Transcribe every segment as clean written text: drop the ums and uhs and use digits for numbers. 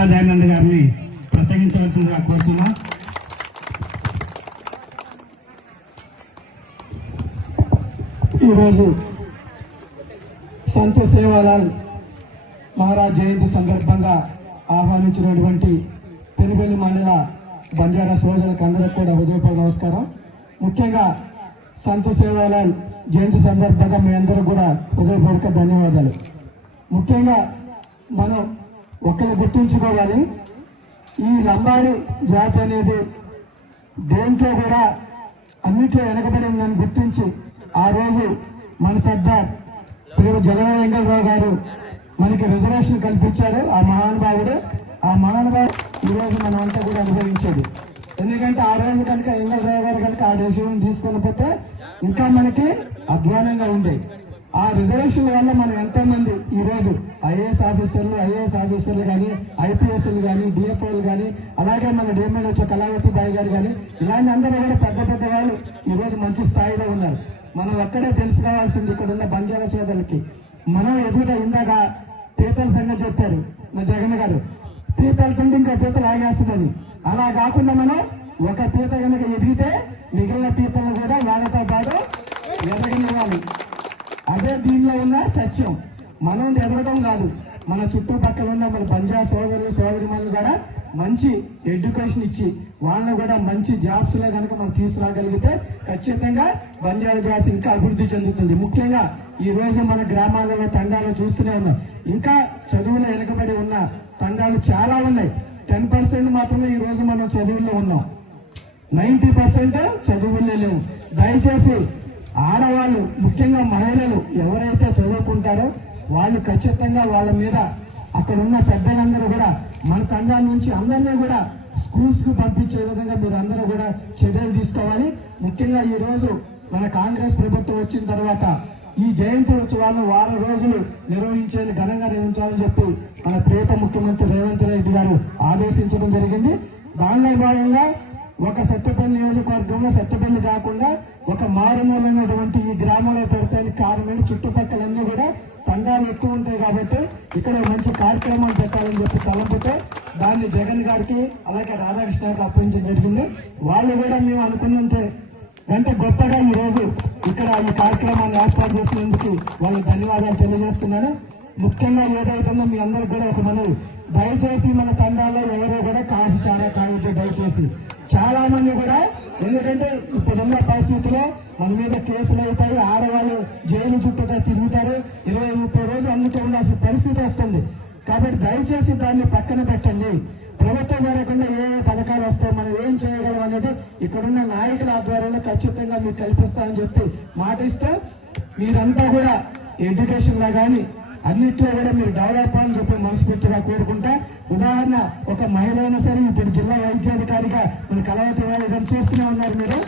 బొత్స దయానంద్ గారిని ప్రసంగించవలసిందిగా కోరుతున్నాం. ఈరోజు సంత సేవాలాల్ మహారాజ్ జయంతి సందర్భంగా ఆహ్వానించినటువంటి పెనుగొల్లి మండల బంజారా సోదరులకు అందరికీ కూడా హృదయపూర్వక నమస్కారం. ముఖ్యంగా సంత సేవాలాల్ జయంతి సందర్భంగా మీ అందరూ కూడా హృదయపూర్వక ధన్యవాదాలు. ముఖ్యంగా మనం ఒక్కరు గుర్తుంచుకోవాలి, ఈ లంబాడి జాతి అనేది దేంట్లో కూడా అన్నిట్లో వెనకబడిందని గుర్తించి ఆ రోజు మన సర్దార్ జగన్ వెంకటరావు గారు మనకి రిజర్వేషన్ కల్పించారు. ఆ మహానుభావుడు ఈ రోజు మనం అంతా కూడా అనుభవించేది. ఎందుకంటే ఆ రోజు కనుక వెంకటరావు గారు కనుక ఆ డెసిషన్ తీసుకుని పోతే ఇంకా మనకి అధ్వానంగా ఉండేది. ఆ రిజర్వేషన్ వల్ల మనం ఎంతో మంది ఈ రోజు ఐఏఎస్ ఆఫీసర్లు కానీ, ఐపీఎస్లు కానీ, డిఎఫ్ఓలు కానీ, అలాగే మన డిఎంఎల్హెచ్ కళావతి బాయి గారు కానీ, ఇలాంటి అందరూ కూడా పెద్ద వాళ్ళు ఈ రోజు మంచి స్థాయిలో ఉన్నారు. మనం ఒక్కడే తెలుసుకోవాల్సింది ఇక్కడ ఉన్న బంజారా సోదరులకి, మనం ఎదుట ఇందాక పీతల సంగతి చెప్పారు నా జగన్ గారు, పీతల కింద ఇంకో పీతలు ఆగేస్తుందని. అలా కాకుండా మనం ఒక పీత కనుక ఎదిగితే మిగిలిన పీతలను కూడా వాళ్ళతో పాటు ఎదగనివ్వాలి. అదే దీనిలో ఉన్న సత్యం. మనం ఎదగడం కాదు, మన చుట్టుపక్కల ఉన్న మన బంజారా సోదరులు సోదరిమణులు కూడా మంచి ఎడ్యుకేషన్ ఇచ్చి వాళ్ళని కూడా మంచి జాబ్స్ లో కనుక మనం తీసుకురాగలిగితే ఖచ్చితంగా బంజారా జాతి ఇంకా అభివృద్ధి చెందుతుంది. ముఖ్యంగా ఈ రోజు మన గ్రామాలలో తండాలు చూస్తూనే ఉన్నాం. ఇంకా చదువులో వెనుకబడి ఉన్న తండాలు చాలా ఉన్నాయి. 10% మాత్రమే ఈ రోజు మనం చదువుల్లో ఉన్నాం. 90% చదువుల్లో లేవు. దయచేసి ఆడవాళ్ళు, ముఖ్యంగా మహిళలు ఎవరైతే చదువుకుంటారో వాళ్ళు ఖచ్చితంగా వాళ్ళ మీద అక్కడ ఉన్న పెద్దలందరూ కూడా మన తండాల నుంచి అందరినీ కూడా స్కూల్స్ కు పంపించే విధంగా మీరు అందరూ కూడా చర్యలు తీసుకోవాలి. ముఖ్యంగా ఈ రోజు మన కాంగ్రెస్ ప్రభుత్వం వచ్చిన తర్వాత ఈ జయంతి ఉత్సవాలను 4 రోజులు నిర్వహించేది ఘనంగా నిర్వహించాలని చెప్పి మన ప్రియత ముఖ్యమంత్రి రేవంత్ రెడ్డి గారు ఆదేశించడం జరిగింది. దానిలో భాగంగా ఒక సత్తపల్లి నియోజకవర్గంలో సత్తపల్లి కాకుండా ఒక మారుమూలైనటువంటి ఈ గ్రామంలో పెడతానికి కారణం చుట్టుపక్కలన్నీ కూడా తండాలు ఎక్కువ ఉంటాయి కాబట్టి ఇక్కడ మంచి కార్యక్రమాలు పెట్టాలని చెప్పి తలంపుతో దాన్ని జగన్ గారికి అలాగే రాధాకృష్ణ గారికి అప్పగించడం జరిగింది. వాళ్ళు కూడా మేము అనుకున్నంతే అంటే గొప్పగా ఈ రోజు ఇక్కడ ఈ కార్యక్రమాన్ని ఏర్పాటు చేసినందుకు వాళ్ళకి ధన్యవాదాలు తెలియజేస్తున్నాను. ముఖ్యంగా ఏదైతుందో మీ అందరికి కూడా ఒక మనవి, దయచేసి మన తండాల్లో ఎవరో కూడా కాఫీ చారా తాగితే దయచేసి. చాలా మంది కూడా ఎందుకంటే ఇప్పుడున్న పరిస్థితిలో మన మీద కేసులు అవుతాయి, ఆడవాళ్ళు జైలు చుట్టూ తిరుగుతారు, 20-30 రోజులు అందుతూ ఉండాల్సిన పరిస్థితి వస్తుంది. కాబట్టి దయచేసి దాన్ని పక్కన పెట్టండి. ప్రభుత్వం లేకుండా ఏ పథకాలు వస్తాయి, మనం ఏం చేయగలం అనేది ఇక్కడున్న నాయకుల ఆధ్వర్యంలో ఖచ్చితంగా మీకు కల్పిస్తామని చెప్పి మాటిస్తూ మీరంతా కూడా ఎడ్యుకేషన్ లో కానీ అన్నింటిలో కూడా మీరు డెవలప్ అని చెప్పి మనస్ఫూర్తిగా కోరుకుంటా. ఉదాహరణ ఒక మహిళ అయినా సరే ఇప్పుడు జిల్లా వైద్యాధికారిగా మన కళావతి వాళ్ళు చూస్తూనే ఉన్నారు మీరు.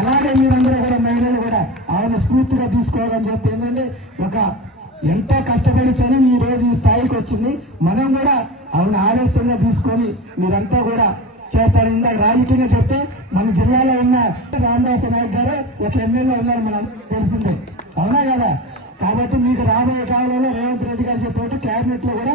అలాగే మీరందరూ కూడా మహిళలు కూడా ఆమె స్ఫూర్తిగా తీసుకోవాలని చెప్పి ఏంటంటే ఒక ఎంతో కష్టపడి చదివి ఈ రోజు ఈ స్థాయికి వచ్చింది. మనం కూడా ఆమెను ఆలస్యంగా తీసుకొని మీరంతా కూడా చేస్తారు. ఇందాక రాజకీయంగా చెప్తే మన జిల్లాలో ఉన్న రామదాస్ నాయక్ గారు ఒక ఎమ్మెల్యే ఉన్నారు, మనం తెలిసిందే, అవునా కదా? కాబట్టి మీకు రాబోయే కాలంలో రేవంత్ రెడ్డి గారు చెప్పినట్టు క్యాబినెట్ లో కూడా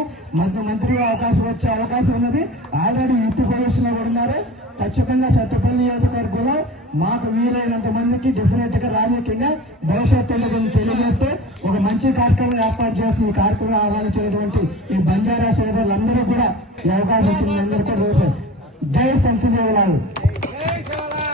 మంత్రిగా అవకాశం వచ్చే అవకాశం ఉన్నది. ఆల్రెడీ యూత్ పొజిషన్ లో కూడా ఉన్నారు. ఖచ్చితంగా సత్తపల్లి నియోజకవర్గంలో మాకు వీలైనంత మందికి డెఫినెట్ గా రాజకీయంగా భవిష్యత్తు ఉన్నదని తెలియజేస్తూ ఒక మంచి కార్యక్రమం ఏర్పాటు చేసి ఈ కార్యక్రమం ఆహ్వానించినటువంటి ఈ బంజారా సోదరులందరూ కూడా ఈ అవకాశం ఇచ్చిన అందరికీ జై సంత సేవలాలు.